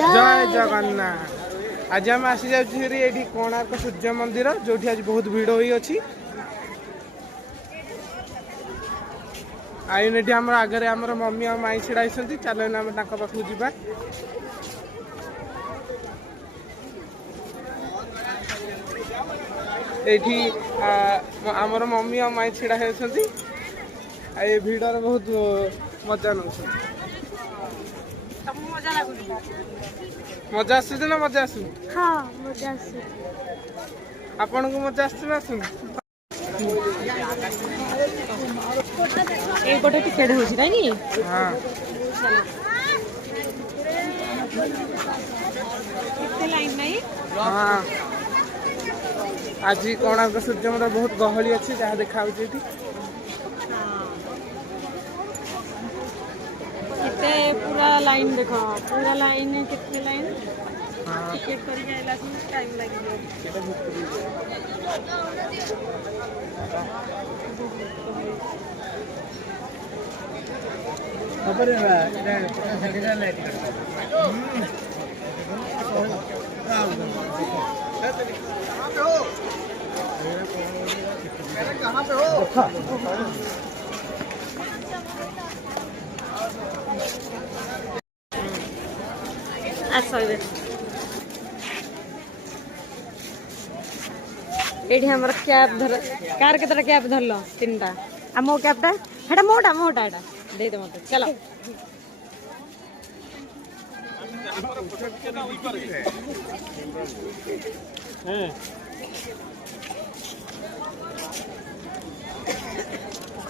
जय जगन्नाथ। आज आम आसी जाऊँ कोणार्क सूर्य मंदिर जो आज बहुत भिड़ होई अछि। आईने आम आगे आम मम्मी और माई छिड़ा होती चलो आम पाखक जावा। एठी आमर मम्मी और माई छिड़ा होती भिड़र बहुत मजा नौ। मजा आसुच ना मजा आसु? हाँ मजा आसु। आपन को मजा आसु ना आसु? एक गोटे टिकेट होची राई नी? हां कितने लाइन नहीं? हां आज कोणार्क सूर्य मंदिर बहुत गहली अच्छी जहाँ देखा कितने पूरा लाइन देखो पूरा लाइन कितने लाइन टिकट करके आइला टाइम लगी खबर कहाँ पे हो? एठी हमर कैब धर कार के तरह कैब धरलो तीनटा आ मो कैबटा हेटा मोटा एटा दे दे मते चलो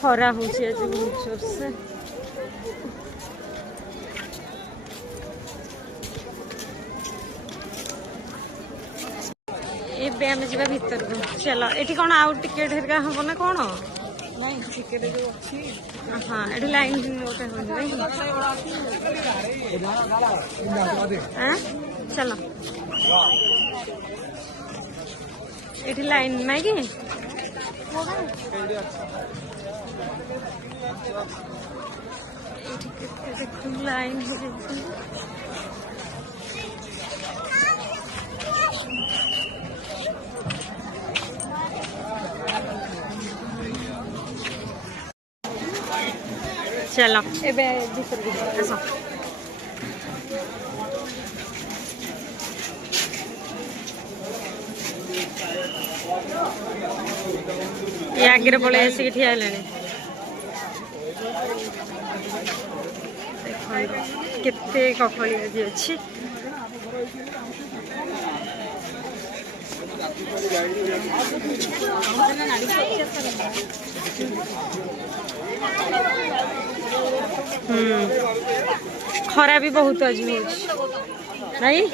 खरा होची आज बहुत जोर से एबे हम जीवा भीतर को चलो एठी कोन आउट टिकट हेरका हम ना कोन नहीं टिकट जो अच्छी हां एठी लाइन मोटे हो जाई हां चलो एठी लाइन नहीं की टिकट लाइन हो जाई चलो एबे भीतर आसो ये आगे पड़े ऐसे ठिया केते कखली आज अच्छी खरा भी बहुत आज नहीं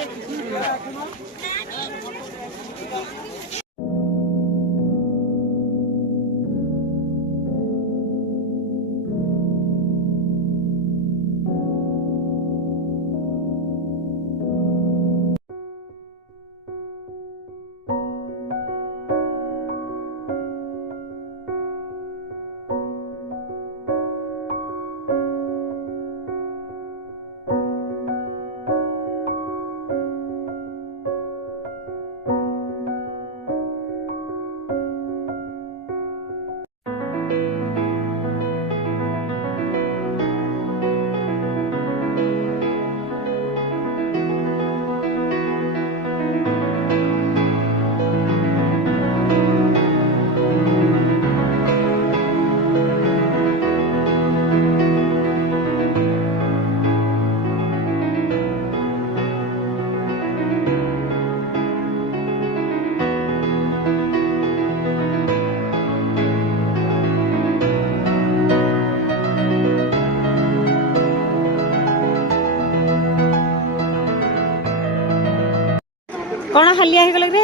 कौन हालिया हो गल रे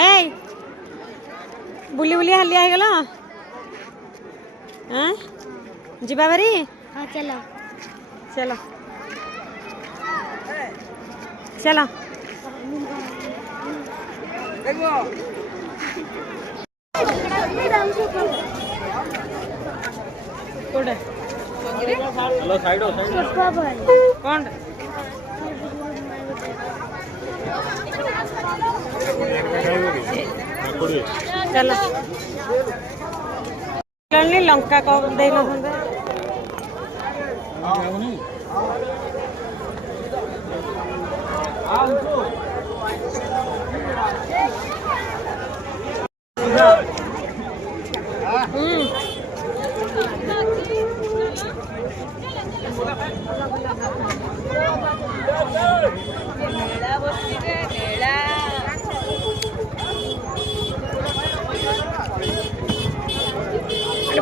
ए बुली बुली हालिया हो गल हां जीवा बारी हाँ चलो चलो चलो पुष्पा भाई कौन चलो लंका कम दे ना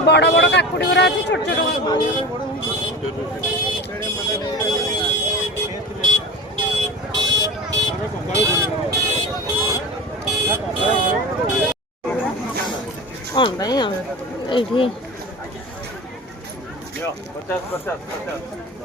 बड़ बड़ काकुड़ी गुरा अच्छी छोट छोट ये 50 50 50